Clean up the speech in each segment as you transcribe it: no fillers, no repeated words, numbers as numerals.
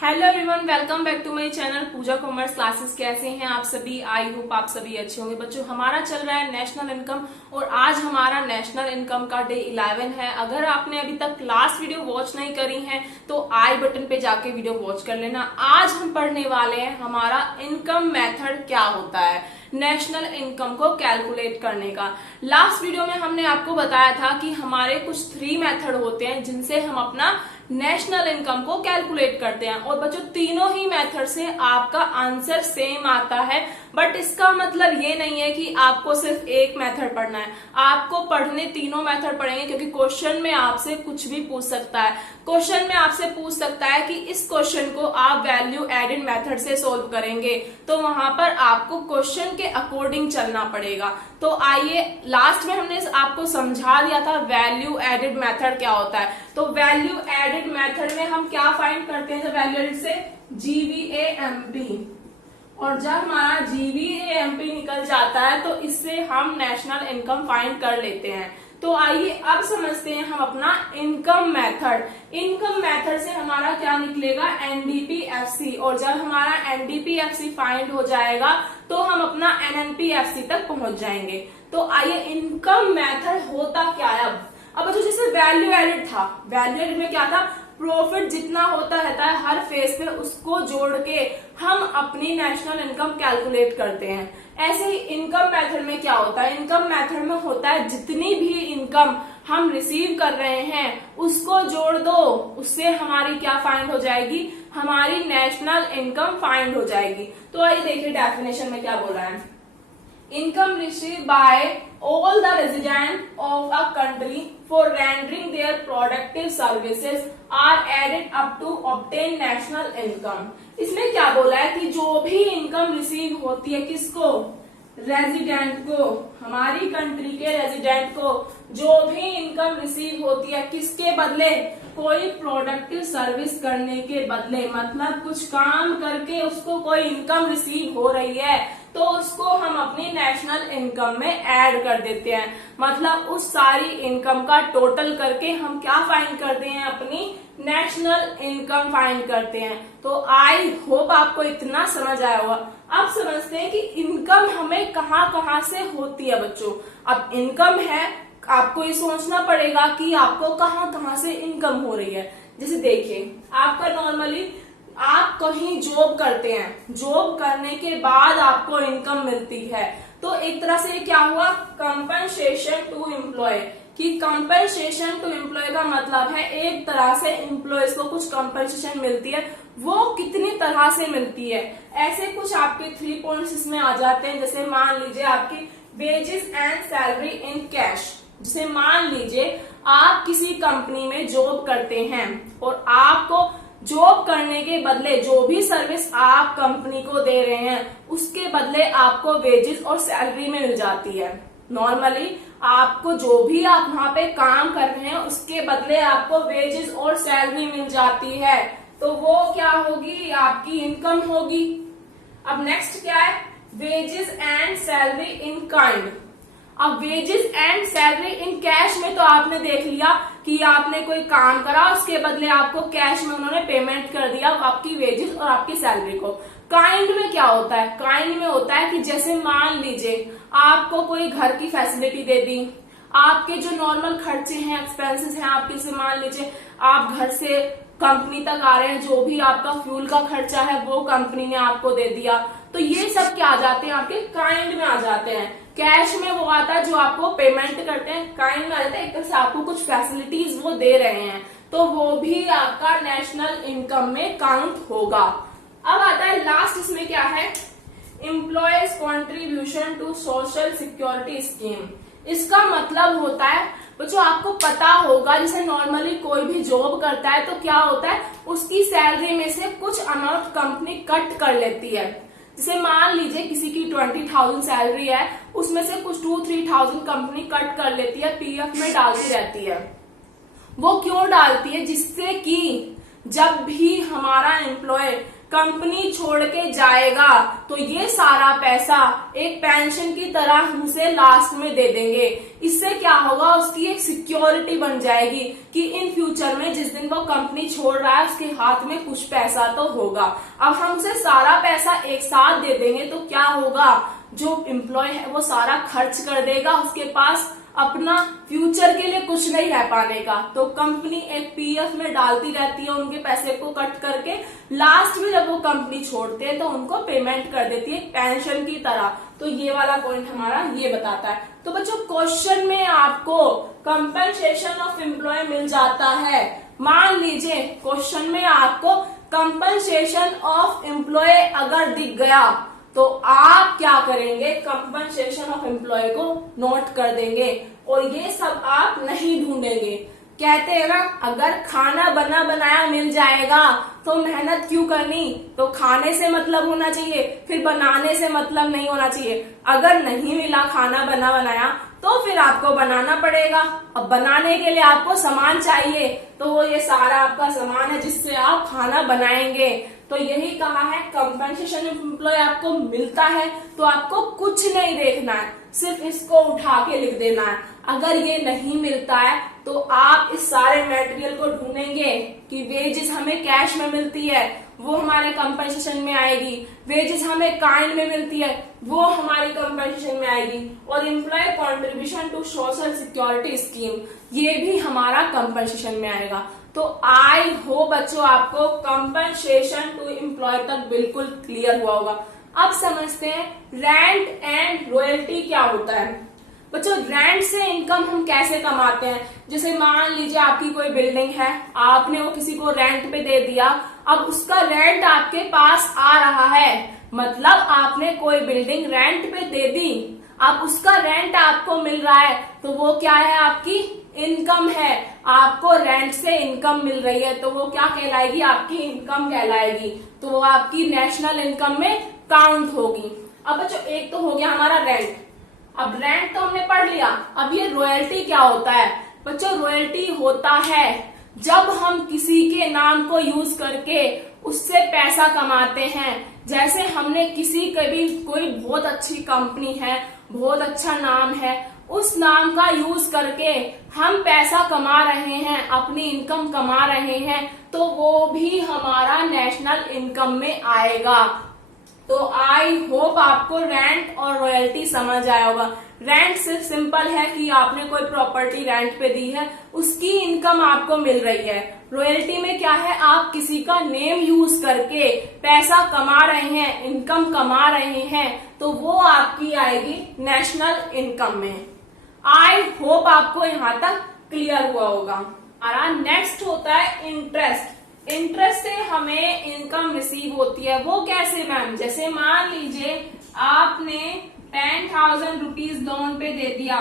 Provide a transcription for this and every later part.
Hello everyone, welcome back to my channel Pooja commerce classes. कैसे हैं आप सभी? आई होप आप सभी अच्छे होंगे। बच्चों, हमारा चल रहा है नेशनल इनकम और आज हमारा नेशनल इनकम का डे 11 है। अगर आपने अभी तक लास्ट वीडियो वॉच नहीं करी है तो आई बटन पे जाके वीडियो वॉच कर लेना। आज हम पढ़ने वाले हैं हमारा इनकम मेथड क्या होता है, नेशनल इनकम को कैलकुलेट करने का। लास्ट वीडियो में हमने आपको बताया था कि हमारे कुछ 3 मेथड होते हैं जिनसे हम अपना नेशनल इनकम को कैलकुलेट करते हैं। और बच्चों, तीनों ही मेथड से आपका आंसर सेम आता है, बट इसका मतलब ये नहीं है कि आपको सिर्फ एक मेथड पढ़ना है। आपको पढ़ने तीनों मेथड पढ़ेंगे क्योंकि क्वेश्चन में आपसे कुछ भी पूछ सकता है। क्वेश्चन में आपसे पूछ सकता है कि इस क्वेश्चन को आप वैल्यू एडेड मेथड से सोल्व करेंगे, तो वहां पर आपको क्वेश्चन के अकॉर्डिंग चलना पड़ेगा। तो आइए, लास्ट में हमने आपको समझा दिया था वैल्यू एडेड मेथड क्या होता है। तो वैल्यू एडेड मेथड में हम क्या फाइंड करते हैं? जब वैल्यू एडेड से जीवीएएमपी, और जब हमारा जीवीएएमपी निकल जाता है तो इससे हम नेशनल इनकम फाइंड कर लेते हैं। तो आइए अब समझते हैं हम अपना इनकम मेथड। इनकम मेथड से हमारा क्या निकलेगा? एनडीपीएफसी, और जब हमारा एनडीपीएफसी फाइंड हो जाएगा तो हम अपना एनएनपीएफसी तक पहुंच जाएंगे। तो आइए, इनकम मेथड होता क्या है? अब जो जैसे वैल्यू एडेड था, वैल्यू एडेड में क्या था? प्रॉफिट जितना होता रहता है हर फेज पे उसको जोड़ के हम अपनी नेशनल इनकम कैलकुलेट करते हैं। ऐसे ही इनकम मेथड में क्या होता है? इनकम मेथड में होता है जितनी भी इनकम हम रिसीव कर रहे हैं उसको जोड़ दो, उससे हमारी क्या फाइंड हो जाएगी? हमारी नेशनल इनकम फाइंड हो जाएगी। तो आइए देखिए डेफिनेशन में क्या बोल रहा है। Income received by all the residents of a country for rendering their productive services are added up to obtain national income। इसमें क्या बोला है कि जो भी इनकम रिसीव होती है किसको? रेजिडेंट को, हमारी कंट्री के रेजिडेंट को जो भी इनकम रिसीव होती है किसके बदले? कोई प्रोडक्टिव सर्विस करने के बदले, मतलब कुछ काम करके उसको कोई इनकम रिसीव हो रही है तो उसको हम अपनी नेशनल इनकम में ऐड कर देते हैं। मतलब उस सारी इनकम का टोटल करके हम क्या फाइंड करते हैं? अपनी नेशनल इनकम फाइंड करते हैं। तो आई होप आपको इतना समझ आया होगा। अब समझते हैं कि इनकम हमें कहाँ कहाँ से होती है बच्चों। अब इनकम है, आपको ये सोचना पड़ेगा कि आपको कहाँ कहाँ से इनकम हो रही है। जैसे देखिए, आपका नॉर्मली आप कहीं जॉब करते हैं, जॉब करने के बाद आपको इनकम मिलती है, तो एक तरह से क्या हुआ? Compensation to employee. कि कंपनसेशन टू एम्प्लॉय का मतलब है एक तरह से एम्प्लॉयज को कुछ कंपनसेशन मिलती है। वो कितनी तरह से मिलती है? ऐसे कुछ आपके 3 पॉइंट्स इसमें आ जाते हैं। जैसे मान लीजिए आपकी wages and salary in cash. जैसे मान लीजिए आप किसी कंपनी में जॉब करते हैं और आपको जॉब करने के बदले जो भी सर्विस आप कंपनी को दे रहे हैं उसके बदले आपको वेजेस और सैलरी में मिल जाती है। नॉर्मली आपको जो भी आप वहां पे काम कर रहे हैं उसके बदले आपको वेजेस और सैलरी मिल जाती है, तो वो क्या होगी? आपकी इनकम होगी। अब नेक्स्ट क्या है? Wages and salary in kind. अब wages and salary in cash में तो आपने देख लिया कि आपने कोई काम करा, उसके बदले आपको कैश में उन्होंने पेमेंट कर दिया आपकी वेजेस और आपकी सैलरी को। काइंड में क्या होता है? काइंड में होता है कि जैसे मान लीजिए आपको कोई घर की फैसिलिटी दे दी, आपके जो नॉर्मल खर्चे हैं, एक्सपेंसेस हैं आपके, से मान लीजिए आप घर से कंपनी तक आ रहे हैं, जो भी आपका फ्यूल का खर्चा है वो कंपनी ने आपको दे दिया, तो ये सब क्या आ जाते हैं? आपके काइंड में आ जाते हैं। कैश में वो आता है जो आपको पेमेंट करते हैं, काइंड में आ जाता है एक तरह से आपको कुछ फैसिलिटीज वो दे रहे हैं, तो वो भी आपका नेशनल इनकम में काउंट होगा। अब आता है लास्ट, इसमें क्या है? Employees contribution to social security scheme. इसका मतलब होता है बच्चों, आपको पता होगा जैसे नॉर्मली कोई भी जॉब करता है तो क्या होता है? उसकी सैलरी में से कुछ अमाउंट कंपनी कट कर लेती है। जैसे मान लीजिए किसी की 20,000 सैलरी है, उसमें से कुछ 2-3,000 कंपनी कट कर लेती है, पीएफ में डालती रहती है। वो क्यों डालती है? जिससे कि जब भी हमारा एम्प्लॉय कंपनी छोड़ के जाएगा तो ये सारा पैसा एक पेंशन की तरह हम उसे लास्ट में दे देंगे। इससे क्या होगा, उसकी एक सिक्योरिटी बन जाएगी कि इन फ्यूचर में जिस दिन वो कंपनी छोड़ रहा है उसके हाथ में कुछ पैसा तो होगा। अब हम उसे सारा पैसा एक साथ दे देंगे तो क्या होगा, जो एम्प्लॉय है वो सारा खर्च कर देगा, उसके पास अपना फ्यूचर के लिए कुछ नहीं रह पाने का। तो कंपनी एक पीएफ में डालती रहती है, उनके पैसे को कट करके लास्ट में जब वो कंपनी छोड़ते हैं तो उनको पेमेंट कर देती है पेंशन की तरह। तो ये वाला पॉइंट हमारा ये बताता है। तो बच्चों क्वेश्चन में आपको कंपनसेशन ऑफ एम्प्लॉय मिल जाता है। मान लीजिए क्वेश्चन में आपको कंपनसेशन ऑफ एम्प्लॉय अगर दिख गया तो आप क्या करेंगे, कंपनसेशन ऑफ एम्प्लॉय को नोट कर देंगे और ये सब आप नहीं ढूंढेंगे। कहते हैं ना, अगर खाना बना बनाया मिल जाएगा तो मेहनत क्यों करनी। तो खाने से मतलब होना चाहिए, फिर बनाने से मतलब नहीं होना चाहिए। अगर नहीं मिला खाना बना बनाया तो फिर आपको बनाना पड़ेगा। अब बनाने के लिए आपको सामान चाहिए, तो वो ये सारा आपका सामान है जिससे आप खाना बनाएंगे। तो यही कहा है, कंपनसेशन ऑफ एम्प्लॉय आपको मिलता है तो आपको कुछ नहीं देखना है, सिर्फ इसको उठा के लिख देना है। अगर ये नहीं मिलता है तो आप इस सारे मटेरियल को ढूंढेंगे कि वेजेस हमें कैश में मिलती है वो हमारे कंपनसेशन में आएगी, वेजेस हमें काइंड में मिलती है वो हमारी कंपनसेशन में आएगी, और employee contribution to social security scheme ये भी हमारा कंपनसेशन में आएगा। तो आई होप बच्चों आपको कंपनसेशन टू एम्प्लॉय तक बिल्कुल क्लियर हुआ होगा। अब समझते हैं रेंट एंड रॉयल्टी क्या होता है। बच्चों रेंट से इनकम हम कैसे कमाते हैं, जैसे मान लीजिए आपकी कोई बिल्डिंग है, आपने वो किसी को रेंट पे दे दिया, अब उसका रेंट आपके पास आ रहा है, मतलब आपने कोई बिल्डिंग रेंट पे दे दी, अब उसका रेंट आपको मिल रहा है तो वो क्या है, आपकी इनकम है। आपको रेंट से इनकम मिल रही है तो वो क्या कहलाएगी, आपकी इनकम कहलाएगी। तो वो आपकी नेशनल इनकम में काउंट होगी। अब बच्चों एक तो हो गया हमारा रेंट, अब रेंट तो हमने पढ़ लिया। अब ये रॉयल्टी क्या होता है बच्चों, रॉयल्टी होता है जब हम किसी के नाम को यूज करके उससे पैसा कमाते हैं। जैसे हमने किसी के भी कोई बहुत अच्छी कंपनी है, बहुत अच्छा नाम है, उस नाम का यूज करके हम पैसा कमा रहे हैं, अपनी इनकम कमा रहे हैं, तो वो भी हमारा नेशनल इनकम में आएगा। तो आई होप आपको रेंट और रॉयल्टी समझ आया होगा। रेंट सिर्फ सिंपल है कि आपने कोई प्रॉपर्टी रेंट पे दी है, उसकी इनकम आपको मिल रही है। रॉयल्टी में क्या है, आप किसी का नेम यूज करके पैसा कमा रहे हैं, इनकम कमा रहे हैं, तो वो आपकी आएगी नेशनल इनकम में। आई होप आपको यहाँ तक क्लियर हुआ होगा। और नेक्स्ट होता है इंटरेस्ट। इंटरेस्ट से हमें इनकम रिसीव होती है, वो कैसे मैम, जैसे मान लीजिए आपने 10,000 रुपीज लोन पे दे दिया,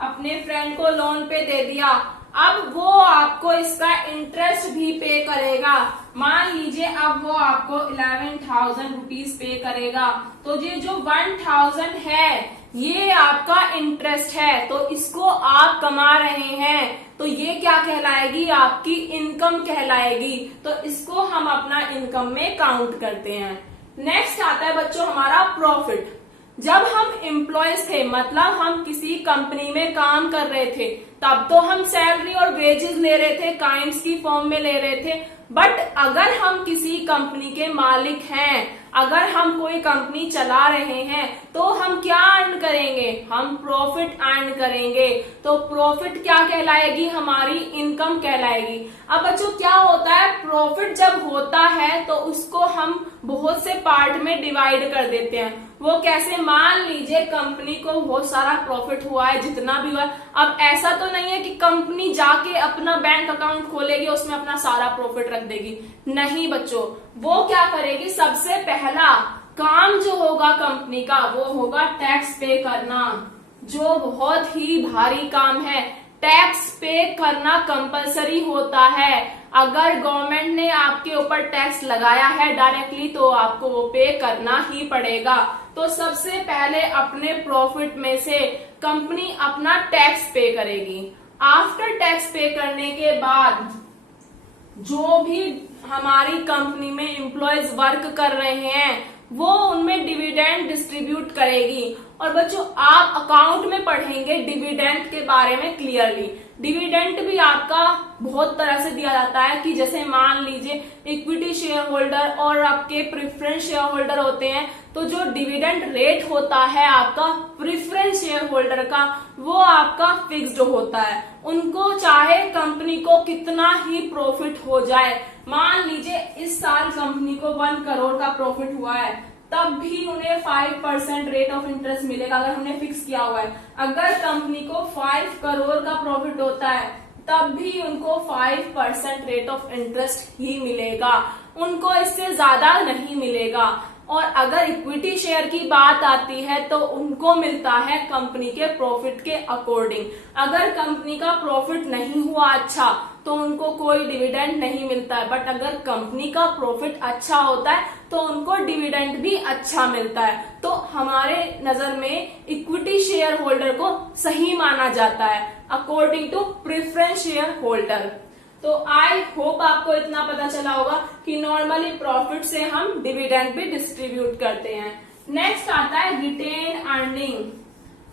अपने फ्रेंड को लोन पे दे दिया, अब वो आपको इसका इंटरेस्ट भी पे करेगा। मान लीजिए अब वो आपको 11,000 रुपीज पे करेगा, तो ये जो 1,000 है ये आपका इंटरेस्ट है, तो इसको आप कमा रहे हैं, तो ये क्या कहलाएगी, आपकी इनकम कहलाएगी। तो इसको हम अपना इनकम में काउंट करते हैं। नेक्स्ट आता है बच्चों हमारा प्रॉफिट। जब हम एम्प्लॉयज थे, मतलब हम किसी कंपनी में काम कर रहे थे, तब तो हम सैलरी और वेजेस ले रहे थे, काइंड्स की फॉर्म में ले रहे थे। बट अगर हम किसी कंपनी के मालिक हैं, अगर हम कोई कंपनी चला रहे हैं, तो हम क्या अर्न करेंगे, हम प्रॉफिट अर्न करेंगे। तो प्रॉफिट क्या कहलाएगी, हमारी इनकम कहलाएगी। अब बच्चों क्या होता है, प्रॉफिट जब होता है तो उसको हम बहुत से पार्ट में डिवाइड कर देते हैं। वो कैसे, मान लीजिए कंपनी को बहुत सारा प्रॉफिट हुआ है, जितना भी हुआ। अब ऐसा तो नहीं है कि कंपनी जाके अपना बैंक अकाउंट खोलेगी, उसमें अपना सारा प्रॉफिट रख देगी, नहीं बच्चों। वो क्या करेगी, सबसे पहला काम जो होगा कंपनी का वो होगा टैक्स पे करना, जो बहुत ही भारी काम है। टैक्स पे करना कंपलसरी होता है। अगर गवर्नमेंट ने आपके ऊपर टैक्स लगाया है डायरेक्टली, तो आपको वो पे करना ही पड़ेगा। तो सबसे पहले अपने प्रॉफिट में से कंपनी अपना टैक्स पे करेगी। आफ्टर टैक्स पे करने के बाद जो भी हमारी कंपनी में एम्प्लॉयज वर्क कर रहे हैं वो उनमें डिविडेंड डिस्ट्रीब्यूट करेगी। और बच्चों आप अकाउंट में पढ़ेंगे डिविडेंड के बारे में क्लियरली। डिविडेंड भी आपका बहुत तरह से दिया जाता है कि जैसे मान लीजिए इक्विटी शेयर होल्डर और आपके प्रेफरेंस शेयर होल्डर होते हैं, तो जो डिविडेंड रेट होता है आपका प्रेफरेंस शेयर होल्डर का वो आपका फिक्स्ड होता है। उनको चाहे कंपनी को कितना ही प्रॉफिट हो जाए, मान लीजिए इस साल कंपनी को 1 करोड़ का प्रॉफिट हुआ है, तब भी उन्हें 5% रेट ऑफ इंटरेस्ट मिलेगा अगर हमने फिक्स किया हुआ है। अगर कंपनी को 5 करोड़ का प्रॉफिट होता है तब भी उनको 5% रेट ऑफ इंटरेस्ट ही मिलेगा, उनको इससे ज्यादा नहीं मिलेगा। और अगर इक्विटी शेयर की बात आती है तो उनको मिलता है कंपनी के प्रॉफिट के अकॉर्डिंग। अगर कंपनी का प्रॉफिट नहीं हुआ अच्छा तो उनको कोई डिविडेंड नहीं मिलता है, बट अगर कंपनी का प्रॉफिट अच्छा होता है तो उनको डिविडेंड भी अच्छा मिलता है। तो हमारे नजर में इक्विटी शेयर होल्डर को सही माना जाता है according to preference shareholder. तो आई होप आपको इतना पता चला होगा कि नॉर्मली प्रॉफिट से हम डिविडेंड भी डिस्ट्रीब्यूट करते हैं। नेक्स्ट आता है रिटेन अर्निंग।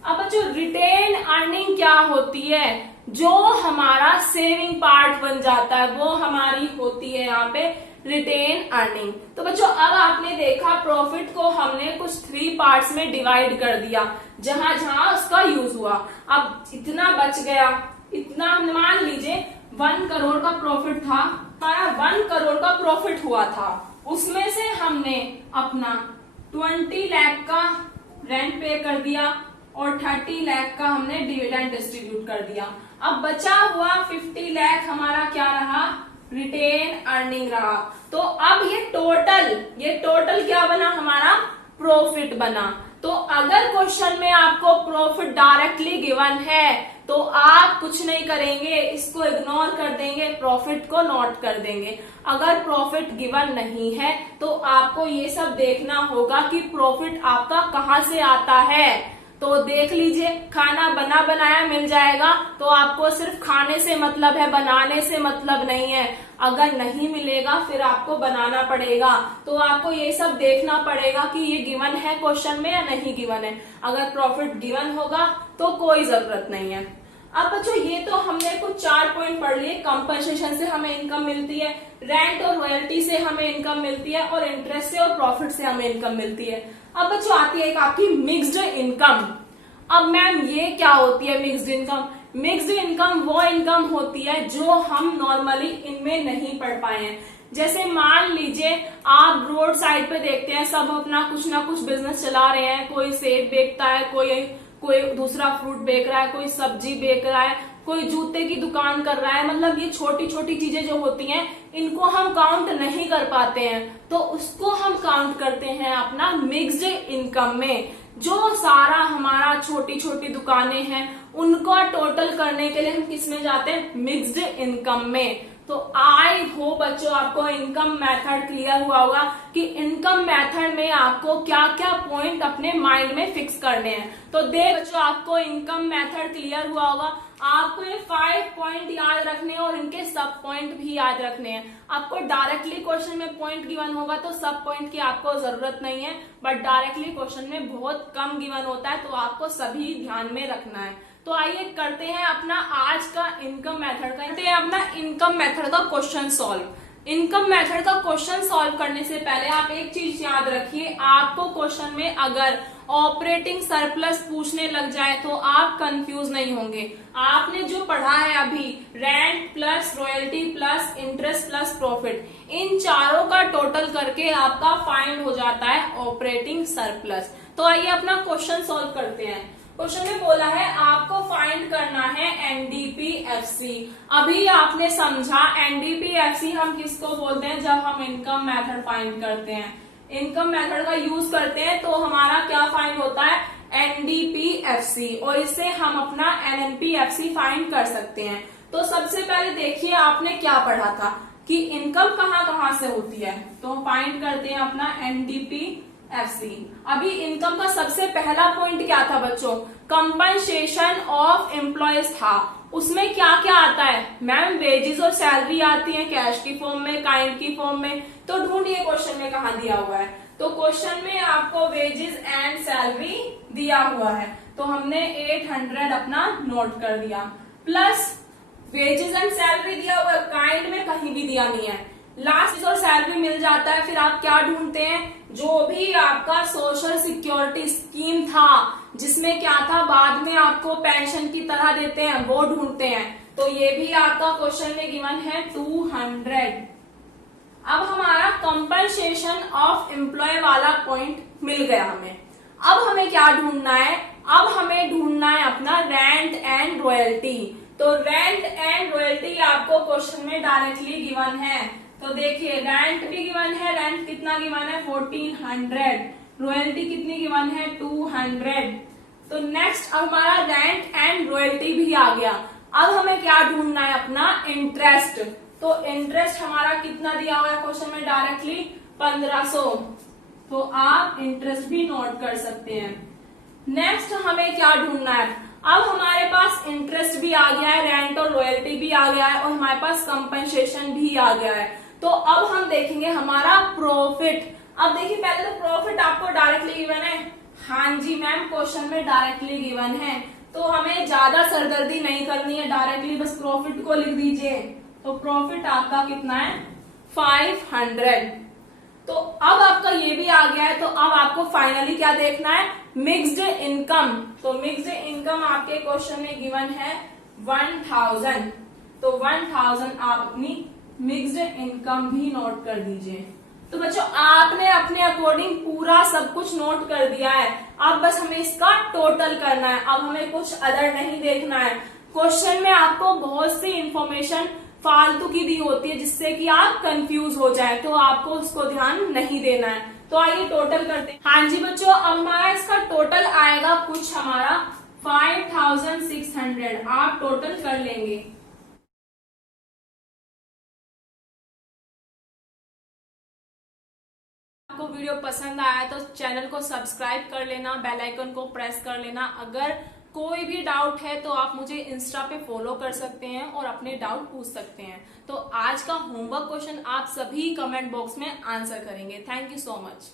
अब बच्चों रिटेन अर्निंग क्या होती है? जो हमारा सेविंग पार्ट बन जाता है वो हमारी होती है यहाँ पे रिटेन अर्निंग। तो बच्चों अब आपने देखा प्रॉफिट को हमने कुछ 3 पार्ट्स में डिवाइड कर दिया जहां जहां उसका यूज हुआ। अब इतना बच गया, इतना मान लीजिए 1 करोड़ का प्रॉफिट था, हमारा 1 करोड़ का प्रॉफिट हुआ था, उसमें से हमने अपना 20 लाख का रेंट पे कर दिया और 30 लाख का हमने डिविडेंड डिस्ट्रीब्यूट कर दिया। अब बचा हुआ 50 लाख हमारा क्या रहा? रिटेन अर्निंग रहा। तो अब ये टोटल क्या बना? हमारा प्रॉफिट बना। तो अगर क्वेश्चन में आपको प्रॉफिट डायरेक्टली गिवन है तो आप कुछ नहीं करेंगे, इसको इग्नोर कर देंगे, प्रॉफिट को नोट कर देंगे। अगर प्रॉफिट गिवन नहीं है तो आपको ये सब देखना होगा कि प्रॉफिट आपका कहाँ से आता है। तो देख लीजिए खाना बना बनाया मिल जाएगा तो आपको सिर्फ खाने से मतलब है, बनाने से मतलब नहीं है। अगर नहीं मिलेगा फिर आपको बनाना पड़ेगा। तो आपको ये सब देखना पड़ेगा कि ये गिवन है क्वेश्चन में या नहीं गिवन है। अगर प्रॉफिट गिवन होगा तो कोई जरूरत नहीं है। अब बच्चों ये तो हमने कुछ 4 पॉइंट पढ़ लिए। कंपनसेशन से हमें इनकम मिलती है, रेंट और रॉयल्टी से हमें इनकम मिलती है, और इंटरेस्ट से और प्रॉफिट से हमें इनकम मिलती है। अब बच्चों आती है एक आपकी मिक्स्ड इनकम। अब मैम ये क्या होती है मिक्स्ड इनकम? मिक्स्ड इनकम वो इनकम होती है जो हम नॉर्मली इनमें नहीं पढ़ पाए हैं। जैसे मान लीजिए आप रोड साइड पे देखते हैं सब अपना कुछ ना कुछ बिजनेस चला रहे हैं, कोई सेब बेचता है, कोई दूसरा फ्रूट बेच रहा है, कोई सब्जी बेच रहा है, कोई जूते की दुकान कर रहा है। मतलब ये छोटी छोटी चीजें जो होती हैं इनको हम काउंट नहीं कर पाते हैं, तो उसको हम काउंट करते हैं अपना मिक्स्ड इनकम में। जो सारा हमारा छोटी छोटी दुकानें हैं उनको टोटल करने के लिए हम किस में जाते हैं? मिक्स्ड इनकम में। तो आई होप बच्चों आपको इनकम मेथड क्लियर हुआ होगा कि इनकम मेथड में आपको क्या क्या पॉइंट अपने माइंड में फिक्स करने हैं। तो देख बच्चों आपको इनकम मेथड क्लियर हुआ होगा। आपको ये 5 पॉइंट याद रखने हैं और इनके सब पॉइंट भी याद रखने हैं। आपको डायरेक्टली क्वेश्चन में पॉइंट गिवन होगा तो सब पॉइंट की आपको जरूरत नहीं है, बट डायरेक्टली क्वेश्चन में बहुत कम गिवन होता है तो आपको सभी ध्यान में रखना है। तो आइए करते हैं अपना आज का इनकम मेथड का क्वेश्चन सॉल्व। इनकम मेथड का क्वेश्चन सॉल्व करने से पहले आप एक चीज याद रखिए, आपको क्वेश्चन में अगर ऑपरेटिंग सरप्लस पूछने लग जाए तो आप कंफ्यूज नहीं होंगे। आपने जो पढ़ा है अभी rent plus royalty plus interest plus profit, इन चारों का टोटल करके आपका फाइंड हो जाता है ऑपरेटिंग सरप्लस। तो आइए अपना क्वेश्चन सॉल्व करते हैं। क्वेश्चन में बोला है आपको फाइंड करना है एनडीपीएफसी। अभी आपने समझा एनडीपीएफसी हम किसको बोलते हैं? जब हम इनकम मेथड फाइंड करते हैं, इनकम मेथड का यूज करते हैं तो हमारा क्या फाइंड होता है? एनडीपीएफसी, और इससे हम अपना एनएनपीएफसी फाइंड कर सकते हैं। तो सबसे पहले देखिए आपने क्या पढ़ा था कि इनकम कहाँ कहाँ से होती है। तो फाइंड करते हैं अपना एनडीपीएफसी। FC। अभी इनकम का सबसे पहला पॉइंट क्या था बच्चों, कंपनसेशन ऑफ एम्प्लॉयज था। उसमें क्या क्या आता है मैम, वेजेस और सैलरी आती है कैश की फॉर्म में, काइंड की फॉर्म में। तो ढूंढिए क्वेश्चन में कहा दिया हुआ है। तो क्वेश्चन में आपको वेजेस एंड सैलरी दिया हुआ है, तो हमने 800 अपना नोट कर दिया, प्लस वेजेस एंड सैलरी दिया हुआ है, काइंड में कहीं भी दिया नहीं है। लास्ट और सैलरी मिल जाता है, फिर आप क्या ढूंढते हैं, जो भी आपका सोशल सिक्योरिटी स्कीम था जिसमें क्या था बाद में आपको पेंशन की तरह देते हैं, वो ढूंढते हैं। तो ये भी आपका क्वेश्चन में गिवन है 200। अब हमारा कंपनसेशन ऑफ एम्प्लॉय वाला पॉइंट मिल गया हमें। अब हमें क्या ढूंढना है, अब हमें ढूंढना है अपना रेंट एंड रॉयल्टी। तो रेंट एंड रॉयल्टी आपको क्वेश्चन में डायरेक्टली गिवन है। तो देखिए रेंट भी गिवन है, रेंट कितना गिवन है 1400, रॉयल्टी कितनी गिवन है 200। तो नेक्स्ट हमारा रेंट एंड रॉयल्टी भी आ गया। अब हमें क्या ढूंढना है अपना इंटरेस्ट। तो इंटरेस्ट हमारा कितना दिया हुआ है क्वेश्चन में डायरेक्टली 1500, तो आप इंटरेस्ट भी नोट कर सकते हैं। नेक्स्ट हमें क्या ढूंढना है, अब हमारे पास इंटरेस्ट भी आ गया है, रेंट और रॉयल्टी भी आ गया है, और हमारे पास कंपनसेशन भी आ गया है। तो अब हम देखेंगे हमारा प्रॉफिट। अब देखिए पहले तो प्रॉफिट आपको डायरेक्टली गिवन है, हाँ जी मैम क्वेश्चन में डायरेक्टली गिवन है, तो हमें ज्यादा सरदर्दी नहीं करनी है, डायरेक्टली बस प्रॉफिट को लिख दीजिए। तो प्रॉफिट आपका कितना है 500। तो अब आपका ये भी आ गया है, तो अब आपको फाइनली क्या देखना है, मिक्स्ड इनकम। तो मिक्स्ड इनकम आपके क्वेश्चन में गिवन है 1000। तो 1000 आप अपनी मिक्स्ड इनकम भी नोट कर दीजिए। तो बच्चों आपने अपने अकॉर्डिंग पूरा सब कुछ नोट कर दिया है, अब बस हमें इसका टोटल करना है। अब हमें कुछ अदर नहीं देखना है। क्वेश्चन में आपको बहुत सी इंफॉर्मेशन फालतू की दी होती है जिससे कि आप कंफ्यूज हो जाए, तो आपको उसको ध्यान नहीं देना है। तो आइए टोटल करते हैं। हाँ जी बच्चों, अब हमारा इसका टोटल आएगा कुछ हमारा 5600। आप टोटल कर लेंगे। आपको वीडियो पसंद आया तो चैनल को सब्सक्राइब कर लेना, बेल आइकन को प्रेस कर लेना। अगर कोई भी डाउट है तो आप मुझे इंस्टा पे फॉलो कर सकते हैं और अपने डाउट पूछ सकते हैं। तो आज का होमवर्क क्वेश्चन आप सभी कमेंट बॉक्स में आंसर करेंगे। Thank you so much.